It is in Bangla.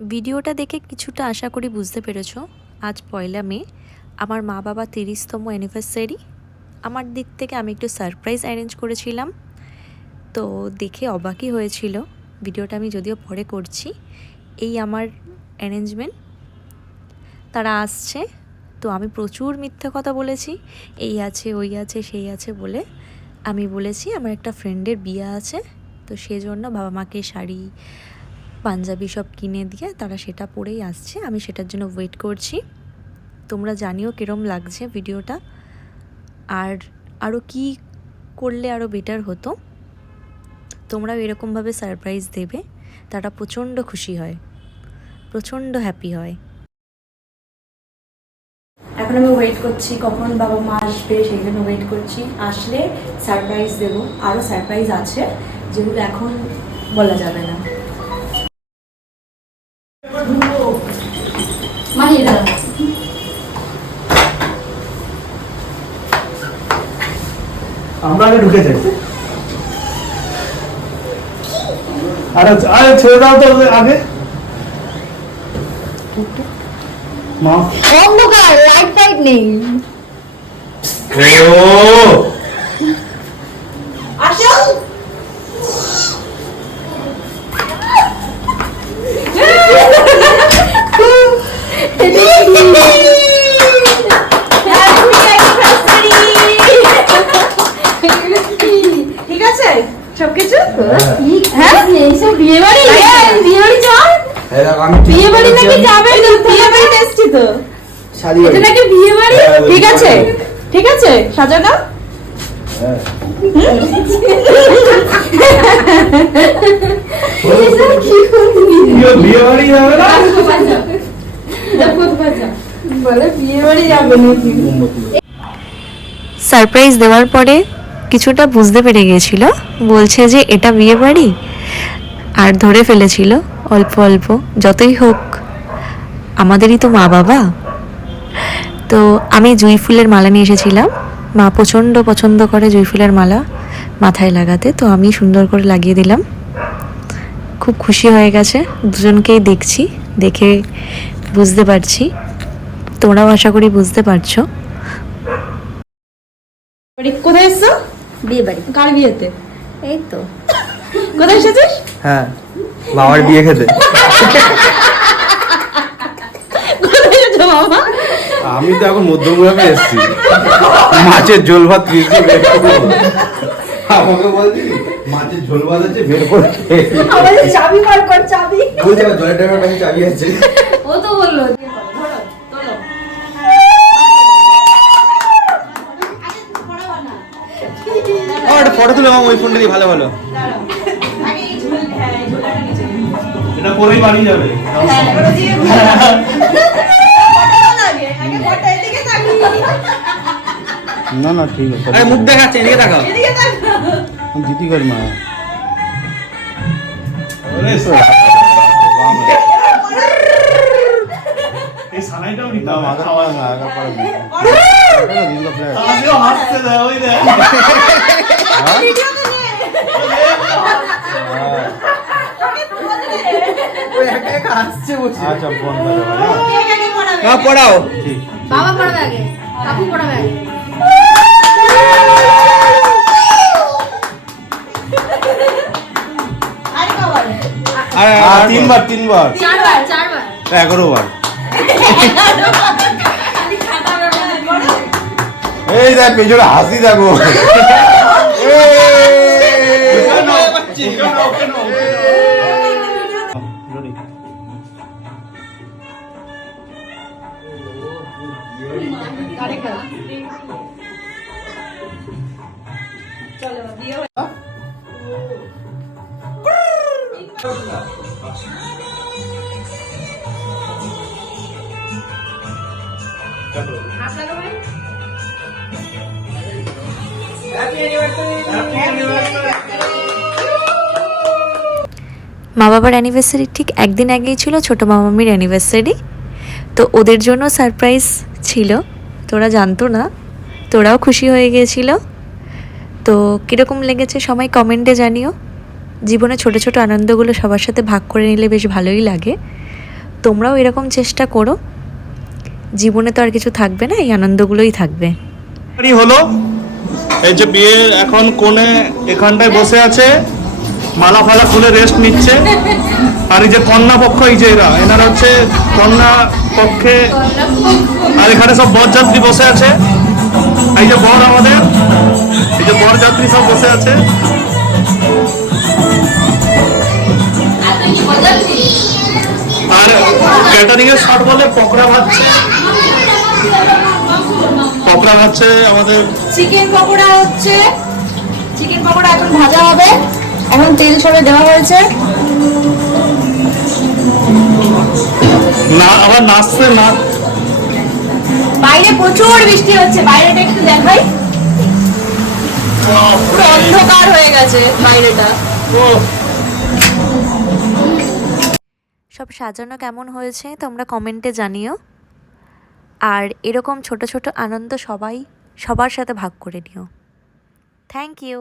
ভিডিওটা দেখে কিছুটা আশা করি বুঝতে পেরেছো। আজ 1 মে, আমার মা বাবা 30তম অ্যানিভার্সারি। আমার দিক থেকে আমি একটু সারপ্রাইজ অ্যারেঞ্জ করেছিলাম, তো দেখে অবাকই হয়েছিল। ভিডিওটা আমি যদিও পরে করছি। এই আমার অ্যারেঞ্জমেন্ট, তারা আসছে, তো আমি প্রচুর মিথ্যে কথা বলেছি, এই আছে ওই আছে সেই আছে বলে। আমি বলেছি আমার একটা ফ্রেন্ডের বিয়ে আছে, তো সেজন্য বাবা মাকে শাড়ি পাঞ্জাবি সব কিনে দিয়ে তারা সেটা পরেই আসছে, আমি সেটার জন্য ওয়েট করছি। তোমরা জানিও কিরম লাগছে ভিডিওটা, আর আরও কি করলে আরও বেটার হতো। তোমরাও এরকমভাবে সারপ্রাইজ দেবে, তারা প্রচণ্ড খুশি হয়, প্রচণ্ড হ্যাপি হয়। এখন আমি ওয়েট করছি কখন বাবা মা আসবে, সেই জন্য ওয়েট করছি। আসলে সারপ্রাইজ দেব। আরও সারপ্রাইজ আছে যেগুলো এখন বলা যাবে না। আমরা আগে ঢুকে যাই। আরে আরে ছেড়ে দাও তো আগে। মা অন্ধকার, লাইট ফাইট নেই। ও আসো। ঠিক আছে সবকিছু। হ্যাঁ এইসব বিয়ে বাড়ি, বিয়ে বাড়ি চল। বিয়ে বাড়ি নাকি যাবে না, বিয়ে বাড়িতে এসছি তো। এটা নাকি বিয়ে বাড়ি। ঠিক আছে ঠিক আছে, সাজানো। বিয়ে বাড়ি যাবে না, বলে বিয়ে বাড়ি যাবে নাকি। সারপ্রাইজ দেওয়ার পরে কিছুটা বুঝতে পেরে গিয়েছিল, বলছে যে এটা বিয়ে বাড়ি, আর ধরে ফেলেছিল অল্প অল্প। যতই হোক আমাদেরই তো মা বাবা। তো আমি জুঁই ফুলের মালা নিয়ে এসেছিলাম, মা প্রচণ্ড পছন্দ করে জুঁই ফুলের মালা মাথায় লাগাতে, তো আমি সুন্দর করে লাগিয়ে দিলাম। খুব খুশি হয়ে গেছে, দুজনকেই দেখছি, দেখে বুঝতে পারছি, তোমরাও আশা করি বুঝতে পারছো। কোথায় এসছো? বিয়ে বাড়ি। কার বিয়েতে? এই তো কোথায় এসেছিস? হ্যাঁ, বাবার বিয়ে খেতে। কোথায় এসেছো বাবা? আমি তো এখন মধ্যমগ্রামে এসেছি, মাছের ঝোল ভাত আমাকে বলছি মাছের ঝোল ভাত আছে, বের করে আমাদের চাবি বার কর, চাবি। বলছি জলের ড্রামের কাছে চাবি আছে। ও তো বললো ফটো তুলে আমার ওই ফোনটা দিয়ে ভালো ভালো। এটা পরেই বাড়ি যাবে। না না ঠিক আছে। আরে মুখ দেখাচ্ছে, এদিকে তাকাও। দিদি কর মা। এই সানাইটাও নিতে না হবে। মাথা খাওয়া না আগা পড়া দিই। তাহলেও হাসছে না, ওই দেখ। আচ্ছা ফোন করে ভাই। না পড়াও ঠিক। বাবা পড়াবে আগে, কাকু পড়াবে আগে। আর তিনবার 4বার 11 বার। এই দেখ পেছনে হাসি দেখো। মা বাবার অ্যানিভার্সারি ঠিক একদিন আগেই ছিল ছোটো মামামির অ্যানিভার্সারি, তো ওদের জন্য সারপ্রাইজ ছিল, তোরা জানতো না, তোরাও খুশি হয়ে গিয়েছিল। তো কীরকম লেগেছে সবাই কমেন্টে জানিও। জীবনে ছোট ছোট আনন্দগুলো সবার সাথে ভাগ করে নিলে বেশ ভালোই লাগে। তোমরাও এরকম চেষ্টা করো, জীবনে তো আর কিছু থাকবে না, এই আনন্দগুলোই থাকবে। হলো এই যে বিয়ে এখন কোণে এখানটায় বসে আছে, মালা ফালা খুলে রেস্ট নিচ্ছে। আর এই যে কন্যা পক্ষ, এই যে এনারা হচ্ছে কন্যা পক্ষে, আর এখানে সব বরযাত্রী বসে আছে। এই যে বর আমাদের, এই যে বরযাত্রী সব বসে আছে। আর ক্যাটারিং এর শট বলে পকোড়া ভাজছে, পকোড়া ভাজছে আমাদের। চিকেন পকোড়া হচ্ছে, চিকেন পকোড়া এখন ভাজা হবে, এখন তেল ছড়ে দেওয়া হয়েছে। না আবার নাচছে না। বাইরে প্রচুর বৃষ্টি হচ্ছে, বাইরেটা একটু দেখাই, পুরো অন্ধকার হয়ে গেছে বাইরেটা। সব সাজানো কেমন হয়েছে তোমরা কমেন্টে জানিও। আর এরকম ছোট ছোট আনন্দ সবার সাথে ভাগ করে নিও। Thank you.